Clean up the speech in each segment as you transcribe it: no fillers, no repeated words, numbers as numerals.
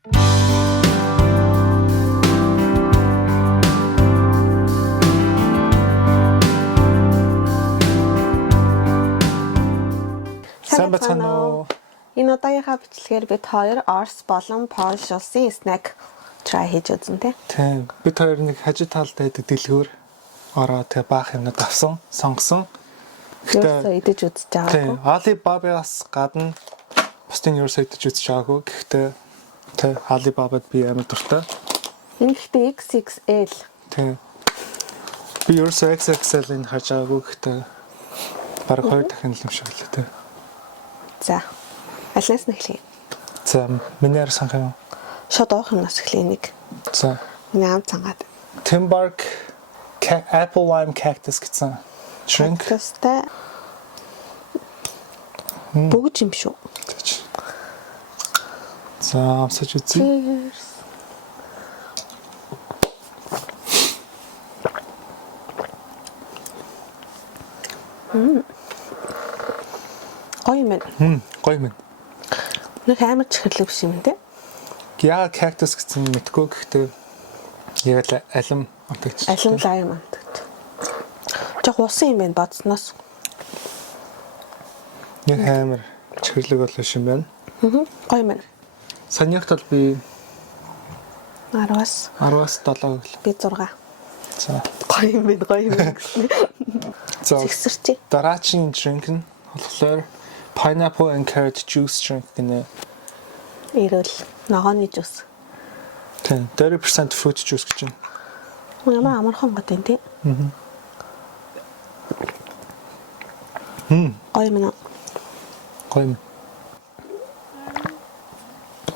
Сайн бацхан уу. Энэ удаагийнхаа бичлэгээр бид хоёр Орос болон Польш улсын снэк try хийж үзэн тий. Тийм. Бид хоёр нэг хажуу талд байдаг дэлгүүр ороо тэг баах юмнууд авсан, сонгосон. Гэхдээ идэж үзэж байгаагүй. Тийм. Alibaba-аас гадна бусдын ерөөсөө идэж үзэж байгаагүй. Гэхдээ тэг Alibaba-д би амар дуртай. Энэ гэхдээ XXL. Тийм. Би ерөөсөө XXL-ийг харж байгаагүй. Гэхдээ бараг 2 дахин л юм шиг л тий. За. Алнаас нь эхлэе. За, миний арай санах юм. Шууд уух юмнаас эхлэе нэг. За. Миний ам цангаад. Timbark Apple Lime Cactus гэсэн drink. Тэстэй. Бүгд юм шүү. За, амсаж үзье. Cheers. Гоё юм. Гоё юм. Нэг амар чихэрлэг биш юм те. Яа cactus гэсэн мэдгүй гэхдээ яг л алим онтогч. Алим лайм амтагт. Жог усан юм байна бодсноос. Яг амар чихэрлэг болоош юм байна. Гоё юм. Санийхт бол би 10-аас 7 гэл. би 6. За. Гоё юм гэсэн. За. Зэгсэрчээ. Дараагийн drink нь болохоор pineapple and carrot juice drink гэнэ. Ирэл ногооны жуус. Тийм, 30% fruit juice гэж байна. Ямар амархан гот юм тий. Гоё юм. Гоё юм.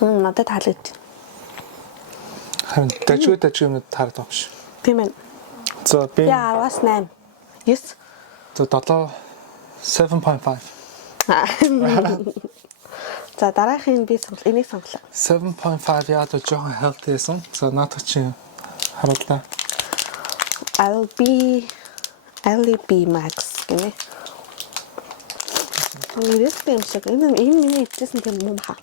Надад таалагдчих. Харин дажгүй юмуд таард байгаа ш. Тийм ээ. За би 10-аас 8. 9. за 7.5. За дараагийн би энийг сонглоо. 7.5 яад жоохон healthy байсан. За наадах чи харууллаа. LB Max гэнэ. Нэрээс юм шиг. Энэ миний эцэсэн тийм юм хаа.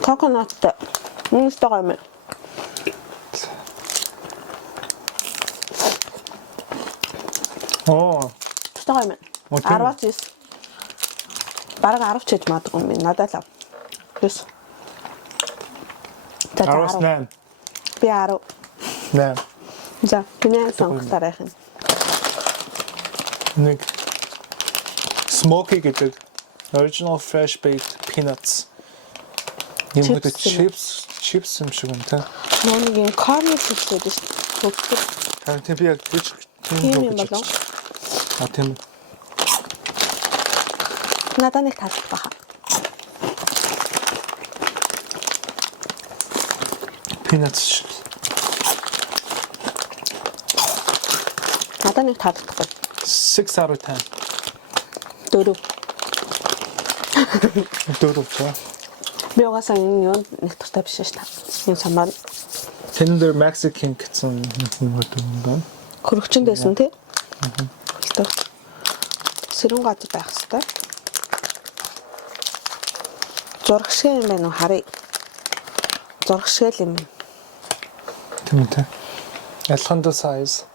Coconut. Стогой юм. Оо. Стогой юм. 10-аас 9. Бараг 10 ч гэж магадгүй юм. Надад л. Плюс. 10-аас 8. Би 10. 8. За, миний сонгохтаар байх юм. Нэг smoky гэдэг original fresh baked peanuts. Юм гэдэг chips юм шиг юм та. Нэг юм corn chips гэдэг шүү дээ. Харин тийм би яг гэж Тийм юм болов. А тийм. Надад нэг таалагдах баха. Peanuts. Надад нэг таалагдахгүй. 6 out of 10. 4. 4 чаа. Би угаасаа энэ юу нэг туртай биш шүү дээ. Энэ самбар Tender Mexican гэсэн юм байна. хөрөгчөнд байсан тий. Хөлтөө. Сэрүүн газар байх хэвээр. Зураг шиг юм байна уу харъя. Зураг шиг л юм. Тийм үү. Ялхандаа size.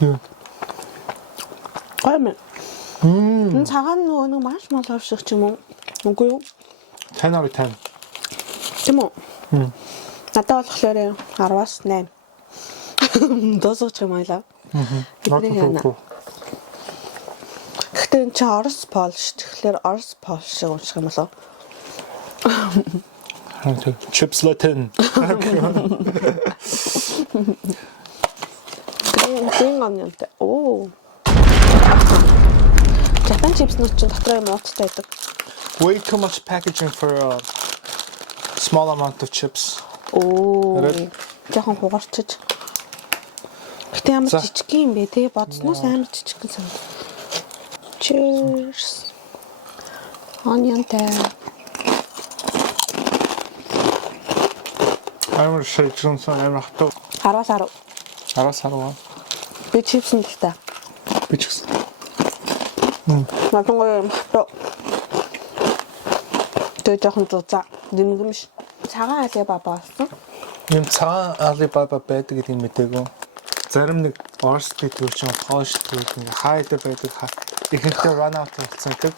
Юу. Гоё юм. Энэ цагаан нөгөө нэг маш мал шиг ч юм уу? Үгүй юу? 10 out of 10. Тийм үү? Надад болохоор 10-аас 8. Досооч юм аялаа. Гэхдээ энэ чи Орос Польш тэгэхээр Орос Польш шиг унших юм болов? Chips Latin. Гэн онёнтэй. Оо. Japan chips нууц чинь дотор юм ууцтай байдаг. Way too much packaging for a small amount of chips. Оо. Жохон хугарчиж. Гэтэ ямар жижиг юм бэ те бодсноос амар жижиг гэсэн. Cheers. Онёнтэй. Амар шийдсэн амар хатуу. 10-аас 10. Араас хараа. Би чипсэн л та. Би ч гэсэн. Матангой юм хатуу. Тэгээ жоохон зузаа. Дэмгэмш. Цагаан Алибаба болсон. Юм цагаан Alibaba байдаг гэдэг мэдээгүй. Зарим нэг Orst гэдэг чинь Posh гэдэг ингээ хайдер байдаг. Ихэнхдээ run out болсон гэдэг.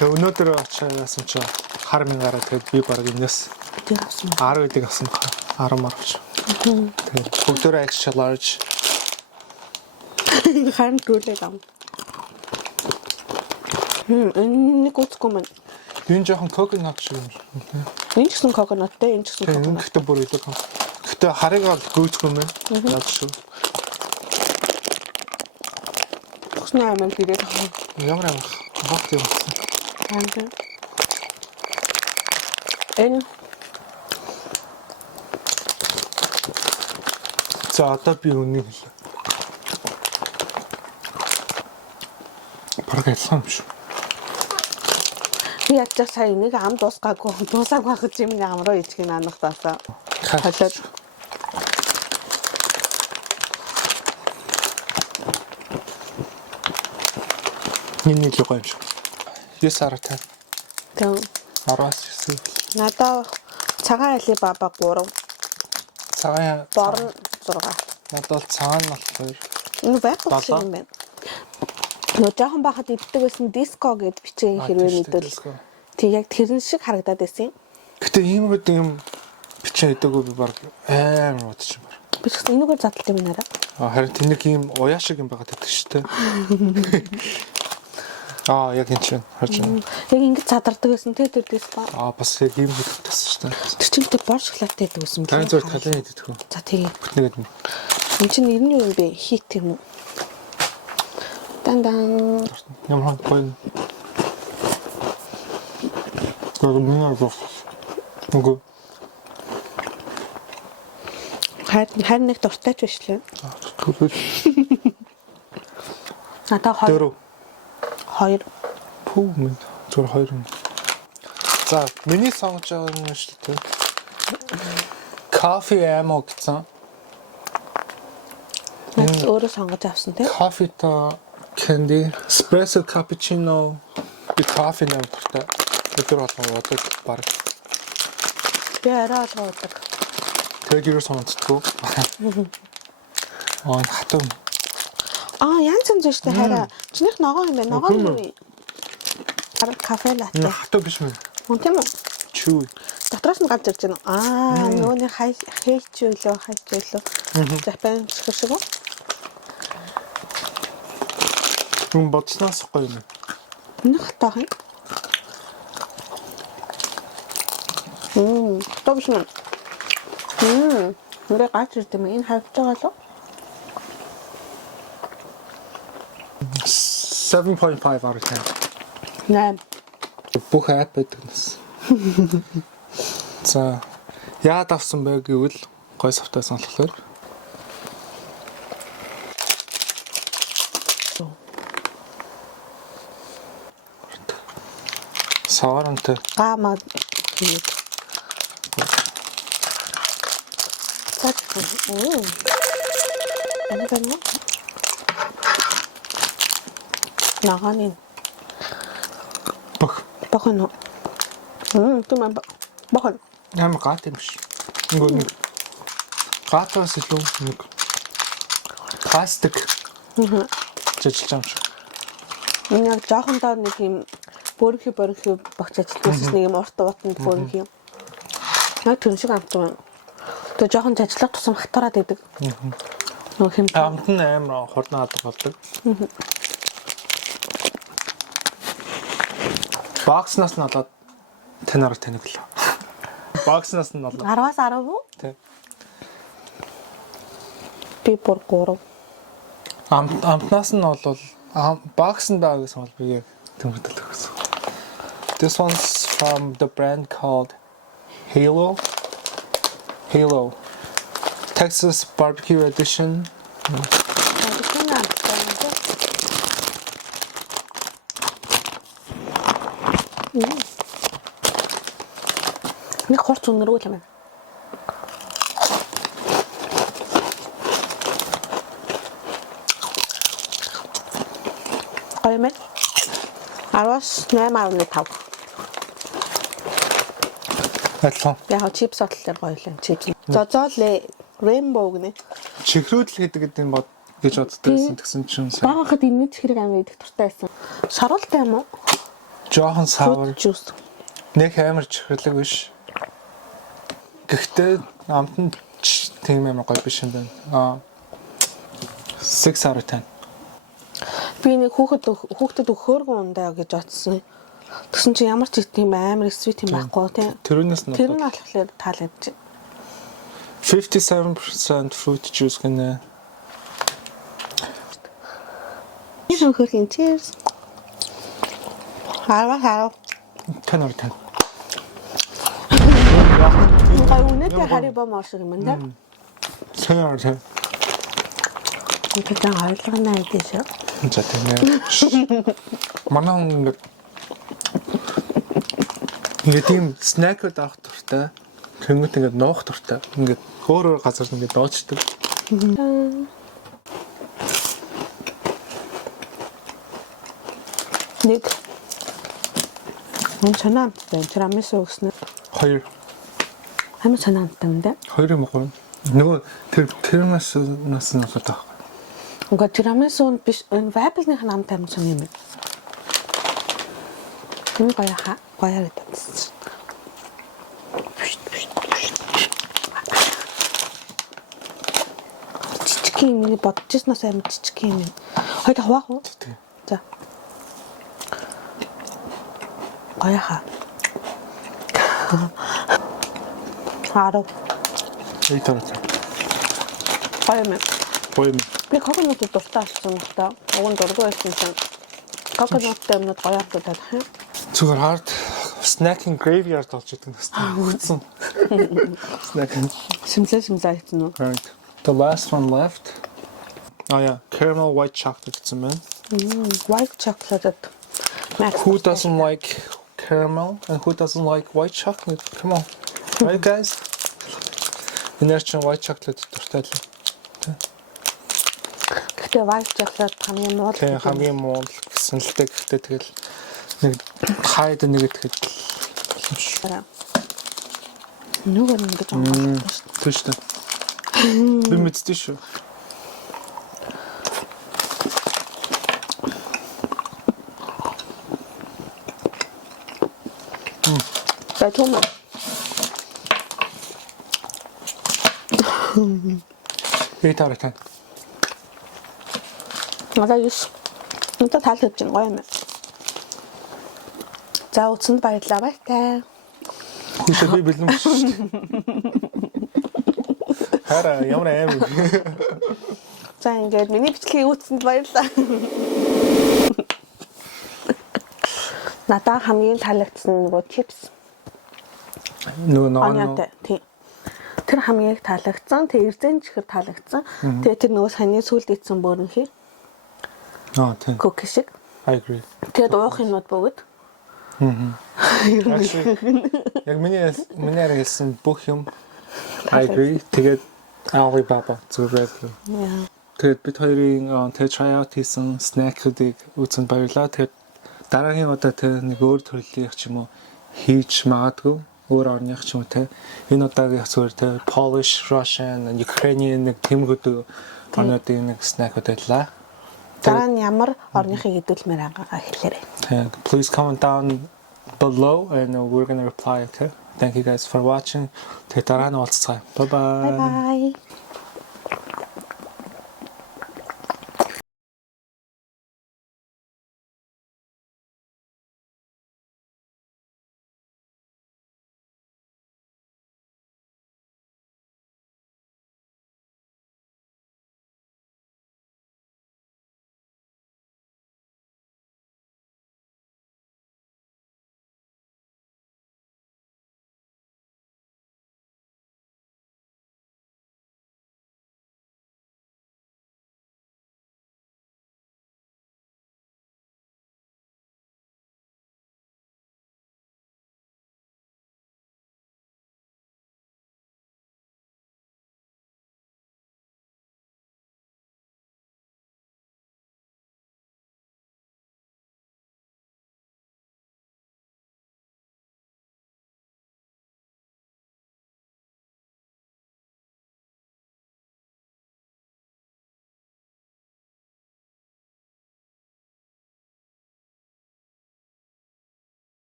Тэгээ өнөөдөр очиадсан чи хар мянгараа тэгээд би баг энэс Тэр авсан. 10 гэдэг авсан ба 10 марвч. Тэгээд бүгдөө extra large. Харин түлээ дам. Энэ гүцгүй мэн. Энэ жоохон coconut шиг юм. Энэ ч гэсэн coconutтэй, энэ ч гэсэн Тэгээд coconut. ингэхдээ бүр идэг. Гэтэ харыг бол гүйцгүй мэн. Яг шүү. Төгснөө аймаг хийгээд авах. Ямар юм хот юм. Харин. Энэ За одоо би үнийг хэлээ. Бараг ялсан юм шүү. би ядчих сая нэг ам дуусгаагүй байх юм ам руу ичгийг анахтаасаа. Халаад Миний л гоё юм шүү. 9 сартай. тэг. 19. Надаа цагаан Алибаба 3, Цагаан борн 6. надад бол цагаан нь болохоор Энэ байхгүй шиг юм байна. Нөө жоохон бахад иддэг байсан диско гэд бичгийн хэрвээ мэдвэл. Тэг яг тэрэн шиг харагдаад байсан юм. Гэтэ ийм үед юм бичээ идээгөө би баг амар бодчих юм байна. Би ч гэсэн энэгээр задлалт юм нэраа. Харин тэнэг ийм уяа шиг юм байгаад байдаг шүү дээ. Яг энэ чинь харж байна. Яг ингэж задардаг байсан тэр диско. Бас яг ийм хөдөлтөс шүү дээ. Тэр чинь тэр бор шоколадтай байдаг байсан. Тань зөв талын идэдэг хөө. За тэгээ. Бүтнээгээд нь. Энд чинь ер нь юу юм бэ? Хит юм уу? Дандан. Ямар гоё. Үгүй. Харин нэг дуртай ч биш лээ. Түлхэл. Надаа 2. Пүү минь. Зөв 2 юм. За, миний сонгож байгаа юм шүү дээ. Coffee Amo гэсэн. Надад өөрөө сонгож авсан тийм. Coffee та candy, espresso cappuccino, би coffee нэр дуртай. Өдөр болгон уудаг баг. Би арай олгодог. Тэгээд юу сонгоцдгоо. Хатуу. Янз янз шүү дээ хараа. Чинийх ногоо юм байна. Ногоо юу? Кафе латте. Хатуу биш мэн. Тийм үү? Chewy. Дотроос нь гарч ирж байна. Нөгөөний хайч юу лөө. Жапон шиг үү? Юм бодсноос гоё юм. Энэ хатаа хань. Товш мэн. Нэрээ гарч ирд юм. Энэ хайж байгаа лөө. 7.5 out of 10. 8. Бүх ап байдаг нас. За, яад авсан бэ гэвэл гой савтай сонслохлоор. Саарантай. Гамаа. Так. Энэ байна. Наганы. Бахан. Туман бахан. Ямар гат юм биш. Нэг гатаас илүү нэг пластик. Жижиг юм шиг. Энэ яг жоохон доор нэг юм бөрхи багч ажилтсан нэг юм урт уутанд бөрхи юм. Яг тэр шиг амтсан. Тэгээ жоохон жажлах тусам хатараад идэг. Нөх юм. Амт нь амар хурдан хадаг болдог. Бокснаас нь олоод танаар таниглаа. Бокснаас нь олоод 10-аас 10 уу? Тий. Би бүр 3. Амтнаас нь бол бокснд байгаа гэсэн бол би тэмдэглэж өгсөн. This one's from the brand called Halo. Texas Barbecue Edition. Нэг хурц үнэргүй юм байна. 2 10-аас 8.5. Адилхан. Яг чипс ботлоор гоё лээ. Чипс. Зозоолээ. Rainbow гэнэ. Чихрүүдл гэдэг юм бод гэж боддог байсан. Тэгсэн чинь Багахад энэ чихрэг амин идэх туртай байсан. Сарултай юм уу? жоохон савар. Juice. Нэг амар чихрлэг биш. Гэхдээ амтнд тийм амар гоё биш юм байна. 6 out of 10. Би нэг хүүхдэд өгөхөөргөө ундаа гэж бодсон. Тэгсэн чинь ямар ч тийм амар sweet юм байхгүй тий. Тэрүүнээс нь Тэр нь болохоор таалагдчих. 57% fruit juice гэнэ. Энэ хөрхийн cheers. Хараа. 10 out of 10. Гай үнэтэй харибо мор шиг юм да. 10 out of 10. Тэгтээ ойлгоно гэж шүү. За тийм ээ. Манай хүн ингээд тийм снэкүүд авах туртай. Тэнгүүт ингээд нуух туртай. Ингээд өөр газар ингээд доочдөг. Нэг. Мөн санаамтай тирамису өгснө. 2. Хамгийн санаамтай юм да. 2 юм уу? Нөгөө тэрнээс нь асуулт авах. Уга тирамису биш энэ вапилных намтай юм сон юм. Энэ гоёроо татсан. Чичиг юм миний бодчихснаас амар чичиг юм. Хойд хаваах уу? Тийм. За. Гоёха. Хараа. Эйтарч. Гоём. Гоём. Би коконот дуртай болсон юм та. Уг нь дургүй байсан чинь. Коконоттой юмнууд гоёртой тань. Зүгээр хард snacking graveyard болж идэг нь хэвчээ. Snacking. Симлээ хийсэн үү? Right. The last one left. Oh yeah, caramel white chocolate гэсэн байна. White chocolate. Who doesn't like caramel and who doesn't like white chocolate? Come on. Right guys? Энэр чинь white chocolate дуртай л. Гэхдээ white chocolate хамгийн муу. Тэгээ хамгийн муу гэсэн л дээ. Гэхдээ тэгэл нэг хайд нэг тэгэхэд Нөгөө нэг гэж байна. тийм шүү дээ. Би мэддээ шүү. Байтума. Эйтарах. Надаа юус. Надад таалагдж байна гоё юм. За утсанд баярлалаа баяртай. Хүсээ би бэлэн шүү дээ. Хараа ямар аим. За ингээд миний бичлэгийн утсанд баярлалаа. Надаа хамгийн таалагдсан нөгөө чипс. Нөгөө ноо. Тийм. Тэр хамгийн их таалагдсан. Тэр эрзэн чихэр таалагдсан. Тэгээ тэр нөгөө саний сүлд идсэн бөөрнхий. Тийм. Cookie шиг. I agree. Тэгээд уух юмуд бөгөөд. Яг миний хэлсэн бүх юм I agree. Тэгээд Alibaba зүгээр. Яа. Тэгээд бид хоёрын тэг try out хийсэн snack-уудыг үзэн баярлаа. Тэгээд дараагийн удаа тэг нэг өөр төрлийн ч юм уу хийж магадгүй. Өөр орных ч юм уу тэг. Энэ удаагийн зүгээр тэг Polish, Russian, Ukrainian нэг тэмгүүд орнуудын нэг snack-ууд байлаа. Дараа нь ямар орныхыг хэдүүлмээр байгаагаа хэлээрэй. Please comment down below and we're going to reply, okay? Thank you guys for watching. Тэгээд дараа нь уулзцгаая. Bye bye. Bye bye.